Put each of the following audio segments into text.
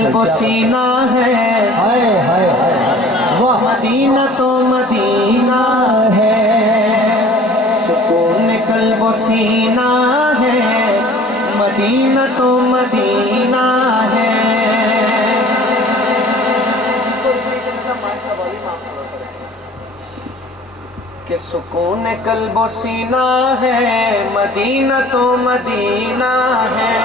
قلب و سینہ ہے، مدینہ تو مدینہ ہے، سکون قلب و سینہ ہے، مدینہ تو مدینہ ہے۔ کہ سکون قلب و سینہ ہے، مدینہ تو مدینہ ہے،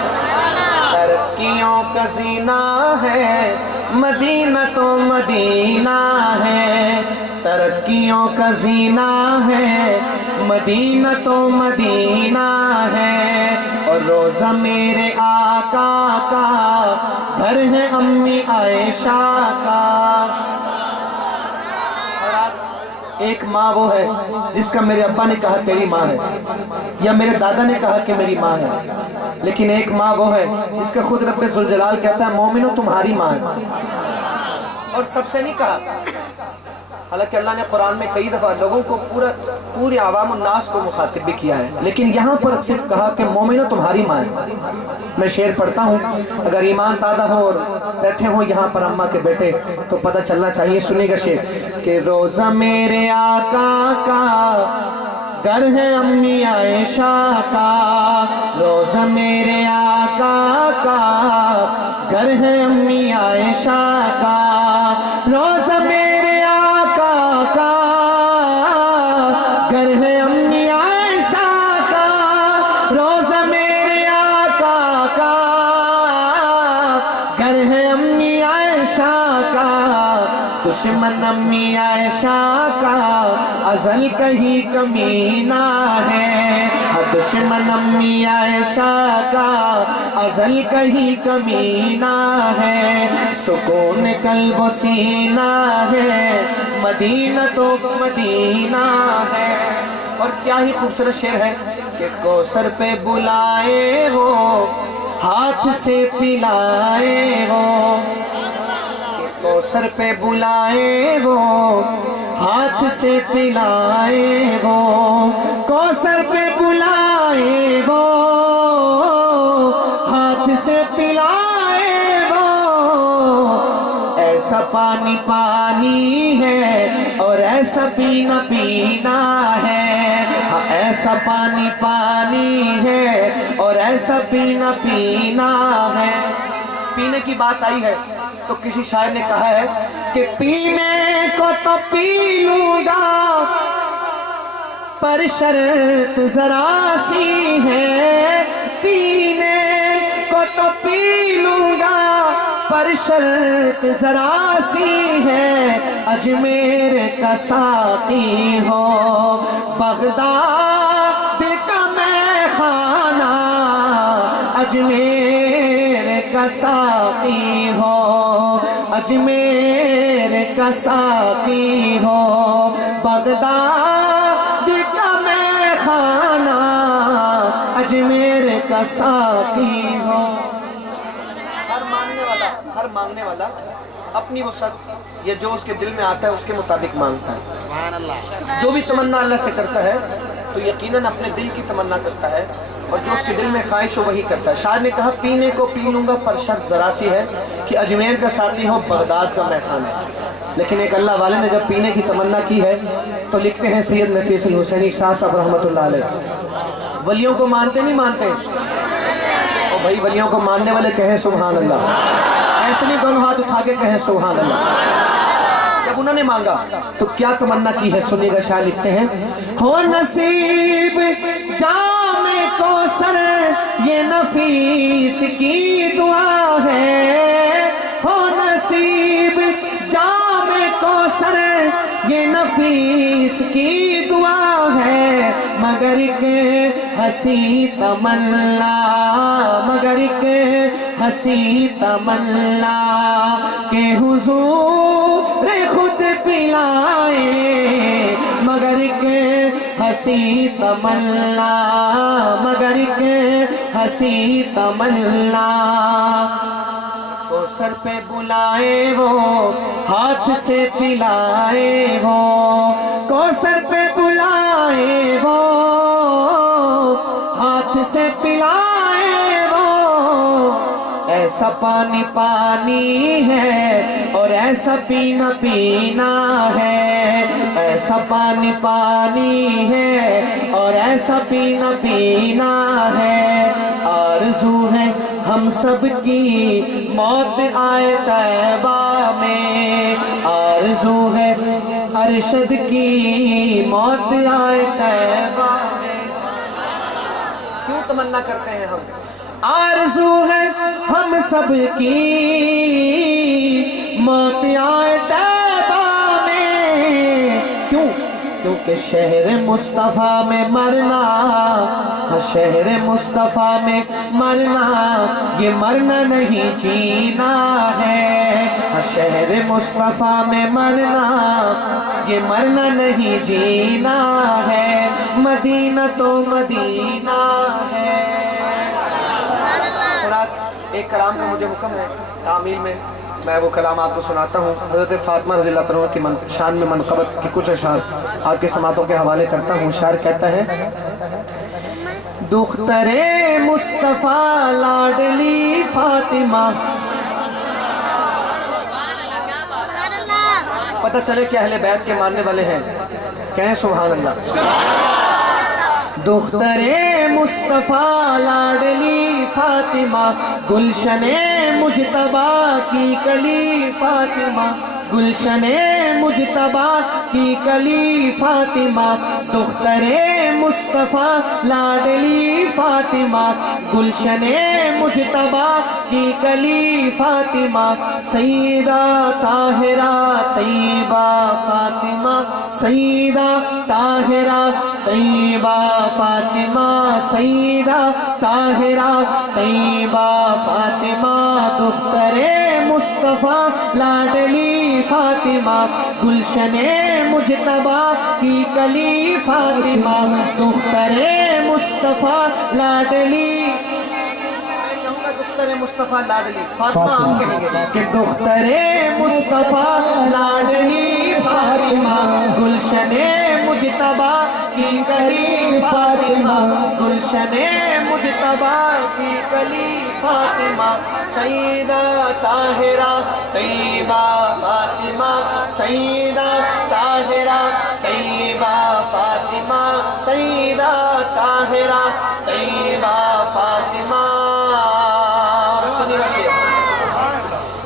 ترقیوں کا زینہ ہے، مدینہ تو مدینہ ہے، ترقیوں کا زینہ ہے، مدینہ تو مدینہ ہے۔ اور روزہ میرے آقا کا گھر ہے امی عائشہ کا۔ ایک ماں وہ ہے جس کا میرے ابا نے کہا تیری ماں ہے، یا میرے دادا نے کہا کہ میری ماں ہے، لیکن ایک ماں وہ ہے جس کا خود رب ذوالجلال کہتا ہے مومنو تمہاری ماں ہے، اور سب سے نہیں کہا۔ حالانکہ اللہ نے قرآن میں کئی دفعہ لوگوں کو پورے عوام الناس کو مخاطب بھی کیا ہے، لیکن یہاں پر صرف کہا کہ مومنو تمہاری ماں ہے۔ میں شعر پڑھتا ہوں، اگر ایمان تازہ ہو اور بیٹھے ہوں یہاں پر اماں کے بیٹے تو پتہ چلنا چاہیے، سنیں گا شعر کہ روزہ میرے آقا کا گھر ہے امی عائشہ کا، روزہ میرے آقا کا گھر ہے امی عائشہ کا، روزہ میرے آقا کا گھر ہے امی عائشہ کا، روزہ میرے آقا کا گھر ہے امی عائشہ کا، دشمن امی عائشہ کا ازل کہیں کمینہ ہے، دشمن امی عائشہ کا ازل کہیں کمینہ ہے، سکون قلب و سینہ ہے، مدینہ تو مدینہ ہے۔ اور کیا ہی خوبصورت شعر ہے کہ کوثر پہ بلائے وہ ہاتھ سے پلائے وہ، کوثر پہ بلائے وہ ہاتھ سے پلائے وہ، کوثر پہ بلائے وہ ہاتھ سے پلائے وہ، ایسا پانی پانی ہے اور ایسا پینا پینا ہے، ایسا پانی پانی ہے اور ایسا پینا پینا ہے۔ پینے کی بات آئی ہے تو کسی شاعر نے کہا ہے کہ پینے کو تو پی لوں گا پر شرط ذرا سی ہے، پینے کو تو پی لوں گا پر شرط ذرا سی ہے، اجمیر کا ساقی ہو بغداد کا میں خانہ، اجمیر کا ساقی ہو، اجمیر کا ساقی ہو بغداد کا میں خانہ، اجمیر کا ساقی ہو۔ ہر مانگنے والا اپنی وسعت یا جو اس کے دل میں آتا ہے اس کے مطابق مانگتا ہے۔ جو بھی تمنا اللہ سے کرتا ہے تو یقیناً اپنے دل کی تمنا کرتا ہے، اور جو اس کے دل میں خواہش ہو وہی کرتا ہے۔ شاعر نے کہا پینے کو پی لوں گا پر شرط ذرا سی ہے کہ اجمیر کا ساقی ہو بغداد کا میخانہ۔ لیکن ایک اللہ والے نے جب پینے کی تمنا کی ہے تو لکھتے ہیں سید نفیس الحسینی شاہ صاحب رحمۃ اللہ علیہ، ولیوں کو مانتے نہیں مانتے، اور بھائی ولیوں کو ماننے والے کہیں سبحان اللہ، ایسے نہیں دونوں ہاتھ اٹھا کے کہیں سبحان اللہ۔ جب انہوں نے مانگا تو کیا تمنا کی ہے، سنیے گا، شاعر لکھتے ہیں ہو نصیب جام کوثر یہ نفیس کی دعا ہے، ہو نصیب جام کوثر یہ نفیس کی دعا ہے، مگر ایک ہنسی تمنا، مگر ایک ہنسی تمنا کہ حضور خود پلائے، مگر ایک ہنسی تمنا، مگر ایک ہنسی تمنا، کوثر پہ بلائے وہ ہاتھ سے پلائے وہ، کوثر پہ بلائے وہ ہاتھ سے پلائے وہ، ایسا پانی پانی ہے اور ایسا پینا پینا ہے، ایسا پانی پانی ہے اور ایسا پینا پینا ہے، آرزو ہے ہم سب کی موت آئے طیبہ میں، آرزو ہے ارشد کی موت آئے طیبہ میں۔ کیوں تمنا کرتے ہیں ہم؟ آرزو ہے ہم سب کی موت آئے طیبہ میں، کیوں؟ کیونکہ شہر مصطفیٰ میں مرنا، شہر مصطفیٰ میں مرنا یہ مرنا نہیں جینا ہے، شہر مصطفیٰ میں مرنا یہ مرنا نہیں جینا ہے، مدینہ تو مدینہ ہے۔ ایک کلام کا مجھے حکم ہے تعمیل میں وہ کلام آپ کو سناتا ہوں۔ حضرت فاطمہ رضی اللہ عنہ کی شان میں منقبت کی کچھ اشعار آپ کے سماعتوں کے حوالے کرتا ہوں۔ شاعر کہتا ہے، دختر مصطفیٰ لاڈلی فاطمہ، پتہ چلے کہ اہل بیت کے ماننے والے ہیں، کہیں سبحان اللہ۔ دختر مصطفیٰ لاڈلی فاطمہ، گلشن مجتبیٰ کی کلی فاطمہ، گلشن مجتبیٰ کی کلی فاطمہ، دختر مصطفیٰ لاڈلی فاطمہ، گلشن مجتبیٰ کی کلی فاطمہ، سیدہ طاہرہ طیبہ فاطمہ، سیدہ طاہرہ طیبہ فاطمہ، سیدہ طاہرہ طیبہ فاطمہ، دختر مصطفیٰ لاڈلی فاطمہ، گلشن مجتبیٰ کی کلی فاطمہ، دختر مصطفیٰ لاڈلی، دختر مصطفیٰ لاڈلی فاطمہ ہم کہیں گے کہ دختر مصطفیٰ لاڈلی فاطمہ، گلشن مجتبیٰ کی کلی فاطمہ، گلشن مجتبیٰ کی کلی فاطمہ، سیدہ طاہرہ طیبہ فاطمہ، سیدہ طاہرہ طیبہ فاطمہ، سیدہ طاہرہ طیبہ فاطمہ۔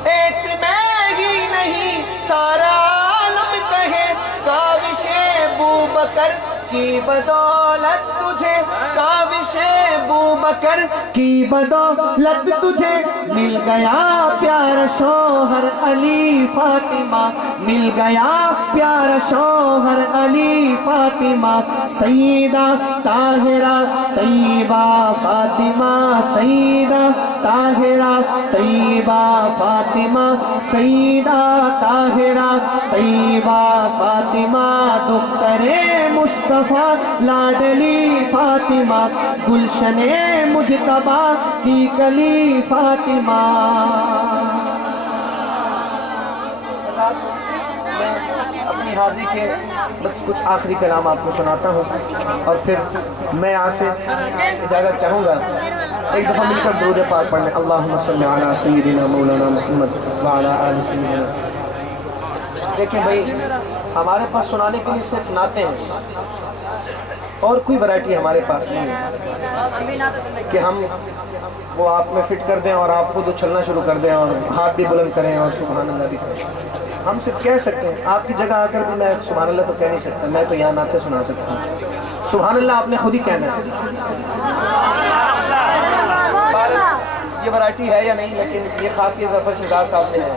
ایک میں ہی نہیں سارا عالم کہے، کاوش ابوبکر کی بدولت تجھے، کاوش ابوبکر کی بدولت تجھے، مل گیا پیارا شوہر علی فاطمہ، مل گیا پیارا شوہر علی فاطمہ، سیدہ طاہرہ طیبہ فاطمہ، سیدہ طاہرہ طیبہ فاطمہ، سیدہ طاہرہ طیبہ فاطمہ، دختر مصطفیٰ لاڈلی فاطمہ، گلشن مجتبیٰ کی کلی فاطمہ۔ میں اپنی حاضری کے بس کچھ آخری کلام آپ کو سناتا ہوں اور پھر میں آپ سے اجازت چاہوں گا ایک دفعہ مل کر درود پاک پڑھنے، اللہم صلی علی سیدنا مولانا محمد وعلی آل سیدنا۔ دیکھیں بھائی، ہمارے پاس سنانے کے لیے صرف نعتیں ہیں اور کوئی ورائٹی ہمارے پاس نہیں ہے کہ ہم وہ آپ میں فٹ کر دیں اور آپ خود اچھلنا شروع کر دیں اور ہاتھ بھی بلند کریں اور سبحان اللہ بھی کریں۔ ہم صرف کہہ سکتے ہیں، آپ کی جگہ آ کر بھی میں سبحان اللہ تو کہہ نہیں سکتا، میں تو یہاں نعتیں سنا سکتا ہوں، سبحان اللہ آپ نے خود ہی کہنا ہے۔ یہ ورائٹی ہے یا نہیں، لیکن یہ خاصیت ظفر شہزاد صاحب نے ہے۔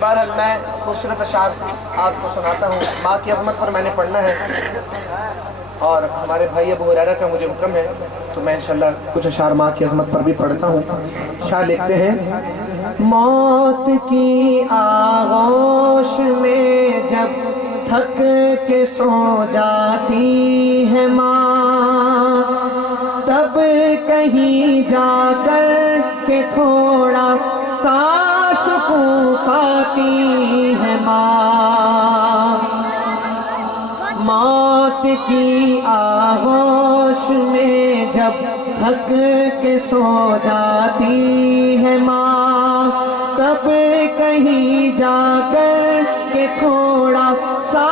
بہرحال میں خوبصورت اشعار آپ کو سناتا ہوں، ماں کی عظمت پر میں نے پڑھنا ہے اور ہمارے بھائی ابو ہریرہ کا مجھے حکم ہے تو میں انشاءاللہ کچھ اشعار ماں کی عظمت پر بھی پڑھتا ہوں۔ شاعر لکھتے ہیں، موت کی آغوش میں جب تھک کے سو جاتی ہے ماں، تب کہیں جا کر کے تھوڑا سا سکون پاتی ہے ماں، موت کی آغوش میں جب تھک کے سو جاتی ہے ماں، تب کہیں جا کر کے تھوڑا سا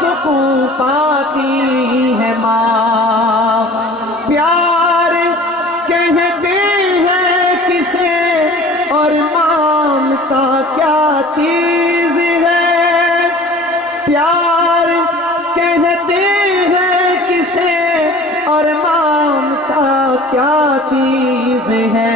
سکون پاتی ہے ماں۔ پیار کہتے ہیں کسے اور مانتا کیا چیز ہے، پیار کہتے ہیں کسے اور مانتا کیا چیز ہے۔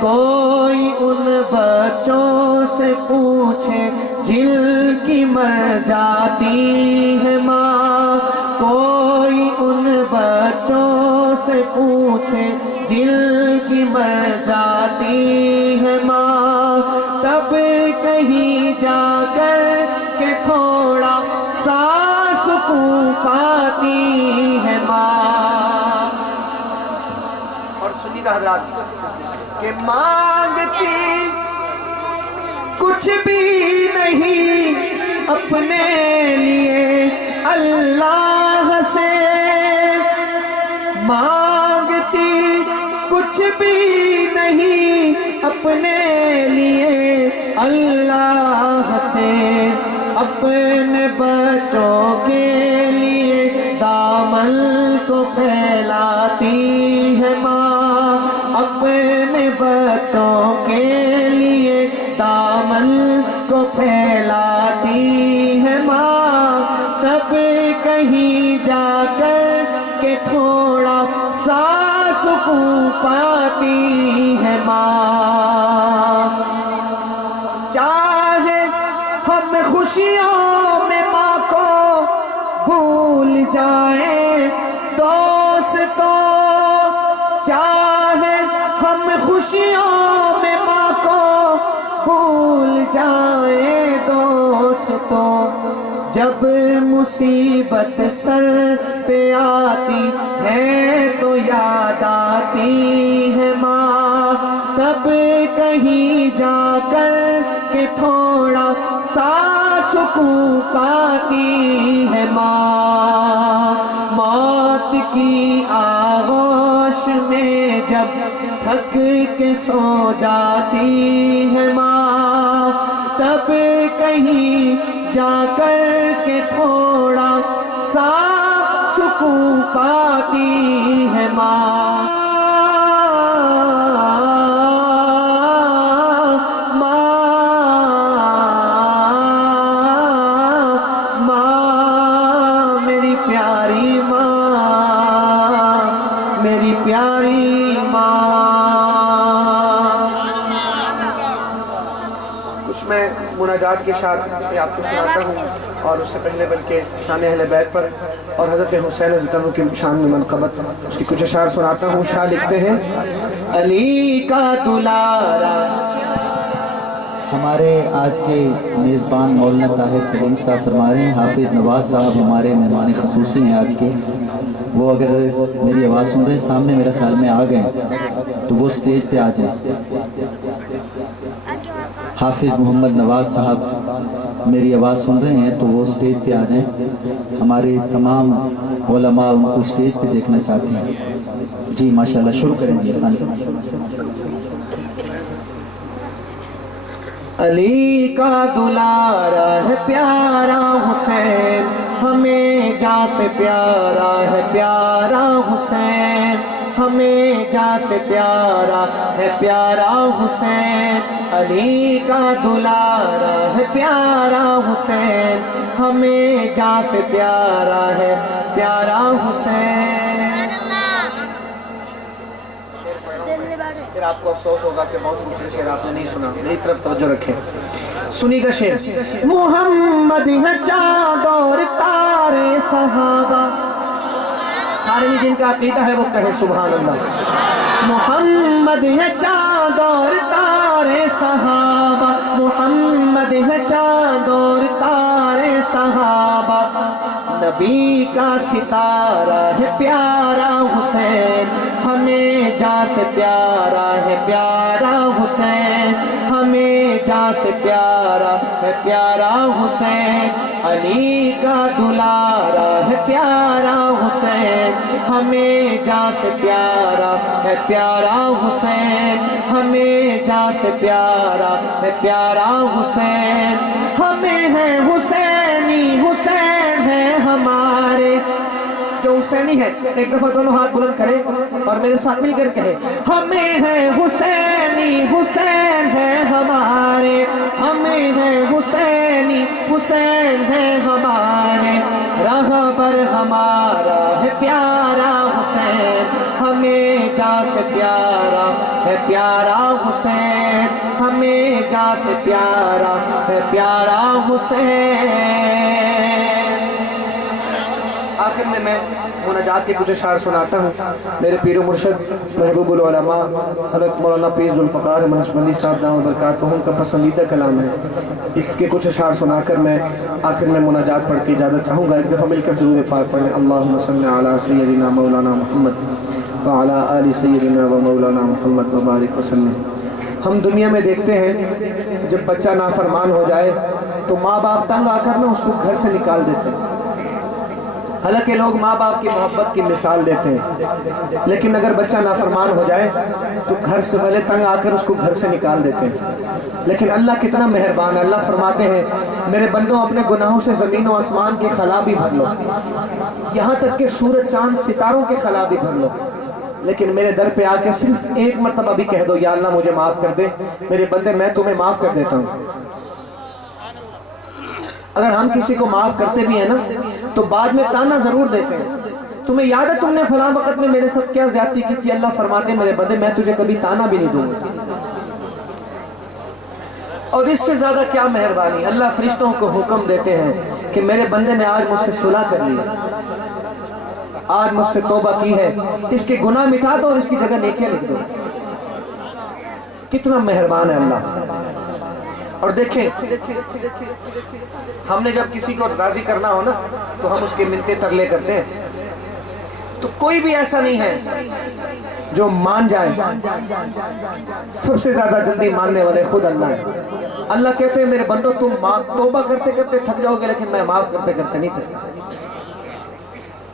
کوئی ان بچوں سے پوچھے جن کی مر جاتی ہے ماں، کوئی ان بچوں سے پوچھے جن کی مر جاتی ہے ماں، تب کہیں جا کر کے تھوڑا سا سکون پاتی ہے ماں۔ اور سنیے گا حضرات کہ مانگتی کچھ بھی نہیں اپنے لیے اللہ سے، مانگتی کچھ بھی نہیں اپنے لیے اللہ سے، اپنے بچوں کے لیے دامن کو پھیلاتی ہے ماں، اپنے بچوں کے لیے دامن کو پھیلاتی ہے ماں، تب کہیں جا کر کے تھوڑا سا سکون پاتی ہے ماں۔ چاہے ہم خوشیوں میں ماں کو بھول جائیں دوستوں، چاہے ہم خوشیوں میں ماں کو بھول جائیں دوستوں، جب مصیبت سر پہ آتی ہے تو یاد آتی ہے ماں، تب کہیں جا کر کے تھوڑا سا سکون پاتی ہے ماں۔ موت کی آغوش میں جب تھک کے سو جاتی ہے ماں، تب کہیں جا کر کے تھوڑا سا سکون پاتی ہے ماں۔ ماں میری پیاری ماں، میری پیاری ماں۔ کچھ میں مناجات کے ساتھ آپ کو سناتا ہوں، اور اس سے پہلے بلکہ شان اہل بیت پر اور حضرت حسین رضی اللہ عنہ کی شان میں منقبت اس کی کچھ اشعار سناتا ہوں۔ شاہ لکھتے ہیں علی کا دلارا۔ ہمارے آج کے میزبان مولانا طاہر سلیم صاحب فرما رہے ہیں، حافظ نواز صاحب ہمارے مہمان خصوصی ہیں آج کے، وہ اگر میری آواز سن رہے ہیں سامنے میرے خیال میں آ گئے تو وہ سٹیج پہ آ جائیں۔ حافظ محمد نواز صاحب میری آواز سن رہے ہیں تو وہ سٹیج پہ آ جائیں، ہمارے تمام علماء ان کو سٹیج پہ دیکھنا چاہتے ہیں۔ جی ماشاءاللہ شروع کریں گے آسانی سے۔ علی کا دلارا ہے پیارا حسین، ہمیں جا سے پیارا ہے پیارا حسین، ہمیں جا سے پیارا ہے پیارا حسین۔ علی کا دلارا ہے پیارا حسین، ہمیں جا سے پیارا ہے پیارا حسین۔ پھر آپ کو افسوس ہوگا کہ بہت دوسرے شعر آپ نے نہیں سنا، میری طرف توجہ رکھیں۔ سنی کا شعر محمد ہے چاند اور تارے صحابہ، سارے میں جن کا عقیدہ ہے وہ کہے سبحان اللہ۔ محمد ہے چاند اور تارے صحابہ، محمد ہے چاند اور تارے صحابہ، نبی کا ستارہ ہے پیارا حسین، ہمیں جا سے پیارا ہے پیارا حسین، ہمیں جاں سے پیارا ہے پیارا حسین، علی کا دلارا ہے پیارا حسین، ہمیں جاں سے پیارا ہے پیارا حسین، ہمیں جاں سے پیارا ہے پیارا حسین، ہمیں ہے حسینی، حسین ہے ہمارے جو حسینی ہے۔ ایک دفعہ دونوں ہاتھ بلند کریں اور میرے ساتھ مل کر کہیں، ہمیں ہے حسینی، حسین ہے ہمارے، ہمیں ہے حسینی، حسین ہے ہمارے، راہ پر ہمارا ہے پیارا حسین، ہمیں جاں سے پیارا ہے پیارا حسین، ہمیں جاں سے پیارا ہے پیارا حسین۔ آخر میں مناجات کے کچھ اشعار سناتا ہوں۔ میرے پیر و مرشد محبوب العلماء حضرت مولانا پیر ذوالفقار نقشبندی صاحب دامت برکاتہم کا پسندیدہ کلام ہے۔ اس کے کچھ اشعار سنا کر میں آخر میں مناجات پڑھ کے اجازت چاہوں گا۔ ایک دفعہ مل کر درود پاک پڑھیں۔ اللہم صلی علی سیدنا مولانا محمد وعلی آل سیدنا و مولانا محمد وبارک وسلم۔ ہم دنیا میں دیکھتے ہیں جب بچہ نافرمان ہو جائے تو ماں باپ تنگ آ کر اس کو گھر سے نکال دیتے ہیں۔ حالانکہ لوگ ماں باپ کی محبت کی مثال دیتے ہیں، لیکن اگر بچہ نافرمان ہو جائے تو گھر سے بھلے تنگ آ کر اس کو گھر سے نکال دیتے ہیں، لیکن اللہ کتنا مہربان ہے۔ اللہ فرماتے ہیں میرے بندوں اپنے گناہوں سے زمین و آسمان کے خلا بھی بھر لو، یہاں تک کہ سورج چاند ستاروں کے خلا بھی بھر لو، لیکن میرے در پہ آ کے صرف ایک مرتبہ بھی کہہ دو یا اللہ مجھے معاف کر دے، میرے بندے میں تمہیں معاف کر دیتا ہوں۔ اگر ہم کسی کو معاف کرتے بھی ہیں نا تو بعد میں تانا ضرور دیتے ہیں، تمہیں یاد ہے تم نے فلاں وقت میں میرے ساتھ کیا زیادتی کی تھی؟ اللہ فرماتے ہیں میرے بندے میں تجھے کبھی تانا بھی نہیں دوں گا۔ اور اس سے زیادہ کیا مہربانی، اللہ فرشتوں کو حکم دیتے ہیں کہ میرے بندے نے آج مجھ سے صلح کر لی، آج مجھ سے توبہ کی ہے، اس کے گناہ مٹا دو اور اس کی جگہ نیکیاں لکھ دو۔ کتنا مہربان ہے اللہ۔ اور دیکھیں ہم نے جب کسی کو راضی کرنا ہو نا تو ہم اس کے منتیں ترلے کرتے ہیں، تو کوئی بھی ایسا نہیں ہے جو مان جائے، سب سے زیادہ جلدی ماننے والے خود اللہ ہے۔ اللہ کہتے ہیں میرے بندو تم توبہ کرتے کرتے تھک جاؤ گے لیکن میں معاف کرتے کرتے نہیں تھک۔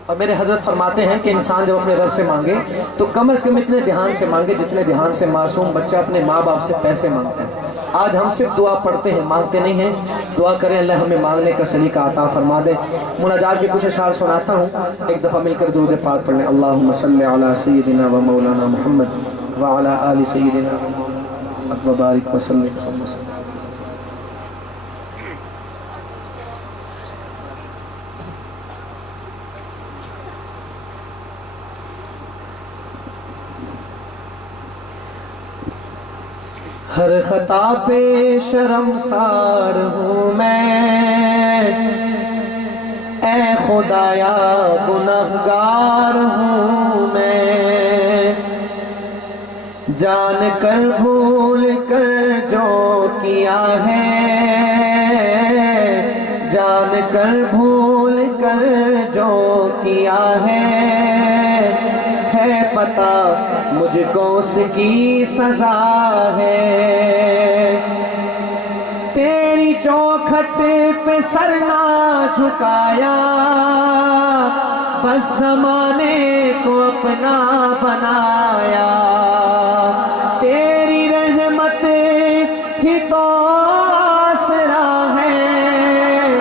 اور میرے حضرت فرماتے ہیں کہ انسان جب اپنے رب سے مانگے تو کم از کم اتنے دھیان سے مانگے جتنے دھیان سے معصوم بچہ اپنے ماں باپ سے پیسے مانگتا ہے۔ آج ہم صرف دعا پڑھتے ہیں، مانگتے نہیں ہیں۔ دعا کریں اللہ ہمیں مانگنے کا سلیقہ عطا فرما دے۔ مناجات کے کچھ اشعار سناتا ہوں، ایک دفعہ مل کر درود پاک پڑھ لیں۔ اللہم صلی علی سیدنا و مولانا محمد وعلی آل سیدنا و مولانا محمد وبارک وسلم۔ ہر خطا پہ شرمسار ہوں میں، اے خدایا گنہگار ہوں میں، جان کر بھول کر جو کیا ہے، جان کر بھول کر جو کیا ہے پتہ مجھ کو اس کی سزا ہے، تیری چوکھٹ پہ سر نہ جھکایا، بس زمانے کو اپنا بنایا، تیری رحمت ہی تو آسرا ہے،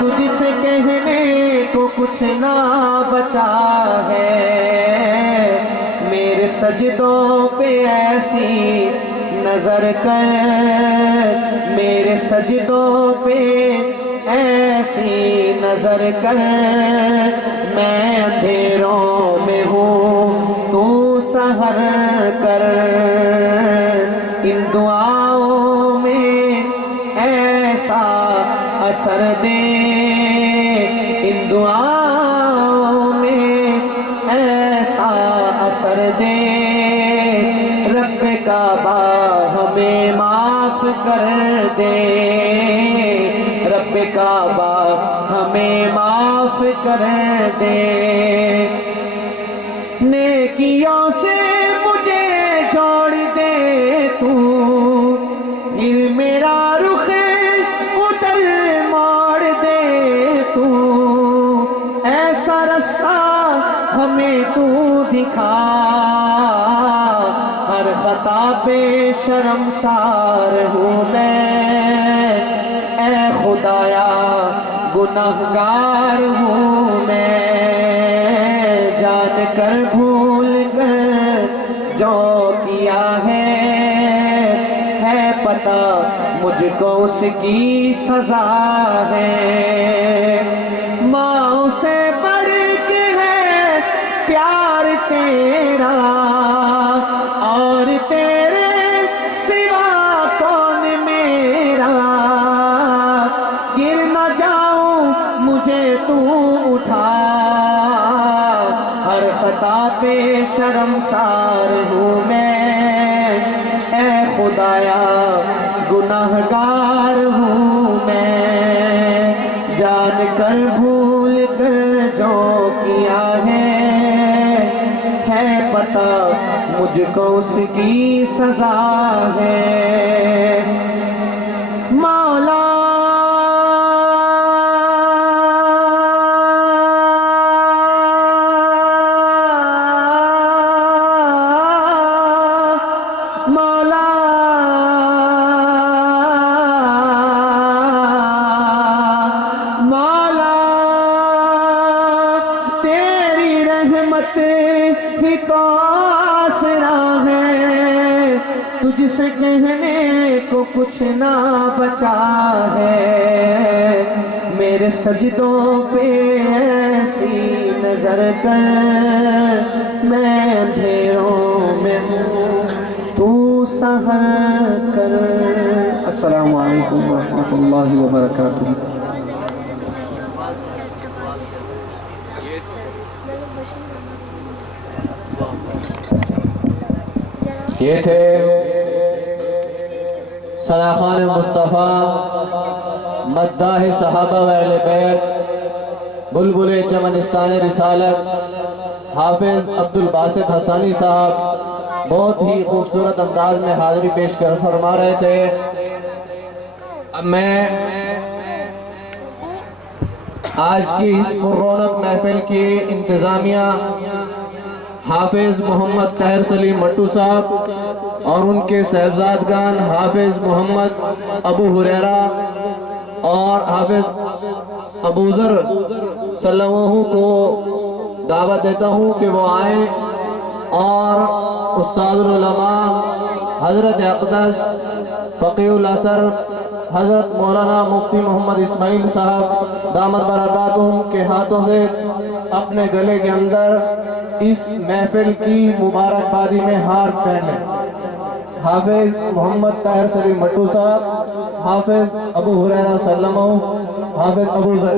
تجھ سے کہنے کو کچھ نہ بچا ہے، سجدوں پہ ایسی نظر کر، میرے سجدوں پہ ایسی نظر کر، میں اندھیروں میں ہوں تو سحر کر، ان دعاؤں میں ایسا اثر دے، ان دعاؤں میں ایسا اثر دے، رب کعبہ ہمیں معاف کر دے، رب کعبہ ہمیں معاف کر دے، نیکیوں سے مجھے جوڑ دے تو، پھر میرا سکھا، ہر خطا پہ شرمسار ہوں میں، اے خدایا گنہگار ہوں میں، جان کر بھول کر جو کیا ہے پتہ مجھ کو اس کی سزا ہے، ماں سے بڑھ کے ہے پیار تیرا، اور تیرے سوا کون میرا، گر نہ جاؤں مجھے تو اٹھا، ہر خطا پہ شرمسار ہوں میں، اے خدایا گنہگار ہوں میں، جان کر بھول کر جو کیا ہے پتہ مجھ کو اس کی سزا ہے، مولا ہی تو آسرا ہے، تجھ سے کہنے کو کچھ نہ بچا ہے، میرے سجدوں پہ ایسی نظر کر، میں اندھیروں میں ہوں تو سحر کر۔ السلام علیکم ورحمۃ اللہ وبرکاتہ۔ یہ تھے ثناخان مصطفیٰ، مداح صحابہ و اہل بیت، بلبل چمنستان رسالت، حافظ عبدالباسط حسانی صاحب بہت ہی خوبصورت انداز میں حاضری پیش کر فرما رہے تھے۔ اب میں آج کی اس پررونق محفل کی انتظامیہ حافظ محمد طاہر سلیم مٹو صاحب اور ان کے صاحبزادگان حافظ محمد ابو ہریرہ اور حافظ ابو ذر صلی اللہ علیہ وسلم کو دعوت دیتا ہوں کہ وہ آئیں اور استاد العلماء حضرت اقدس فقیہ العصر حضرت مولانا مفتی محمد اسماعیل صاحب دامت برکاتہم کے ہاتھوں سے اپنے گلے کے اندر اس محفل کی مبارکبادی میں ہار پہنے۔ حافظ محمد طاہر سلیم مٹو صاحب، حافظ ابو ہریرہ صلی اللہ علیہ وسلم، حافظ ابو ذر۔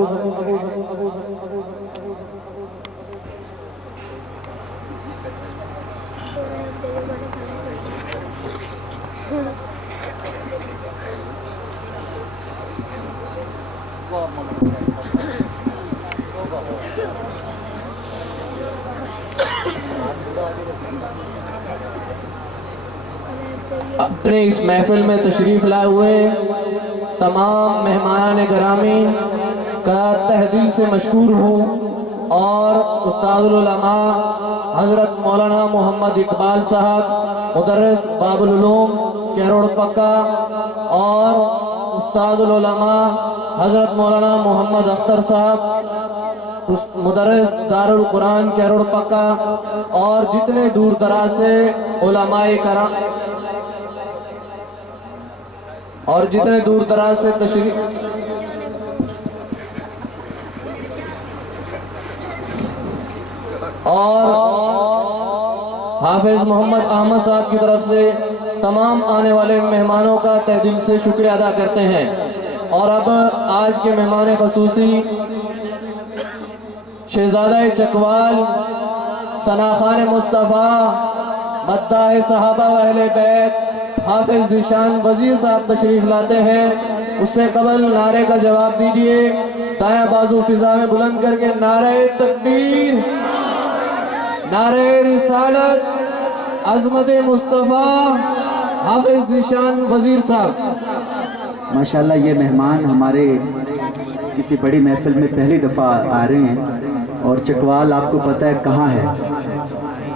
اپنے اس محفل میں تشریف لائے ہوئے تمام مہمانان گرامی کا تہ دل سے مشکور ہوں، اور استاد العلماء حضرت مولانا محمد اقبال صاحب مدرس باب العلوم کیروڑ پکا، اور استاد العلماء حضرت مولانا محمد اختر صاحب مدرس دار القرآن کیروڑ پکا، اور جتنے دور دراز سے علماء کرام اور جتنے دور دراز سے تشریف اور حافظ محمد احمد صاحب کی طرف سے تمام آنے والے مہمانوں کا تہ دل سے شکریہ ادا کرتے ہیں۔ اور اب آج کے مہمان خصوصی شہزادہ چکوال، ثناخان مصطفیٰ، مداح صحابہ و اہل بیت، حافظ ذیشان وزیر صاحب تشریف لاتے ہیں۔ اس سے قبل نعرے کا جواب دیجئے، دایاں بازو فضا میں بلند کر کے نعرہ تکبیر، نعرہ رسالت، عظمت مصطفیٰ، حافظ ذیشان وزیر صاحب۔ ماشاءاللہ یہ مہمان ہمارے کسی بڑی محفل میں پہلی دفعہ آ رہے ہیں، اور چکوال آپ کو پتہ ہے کہاں ہے۔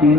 3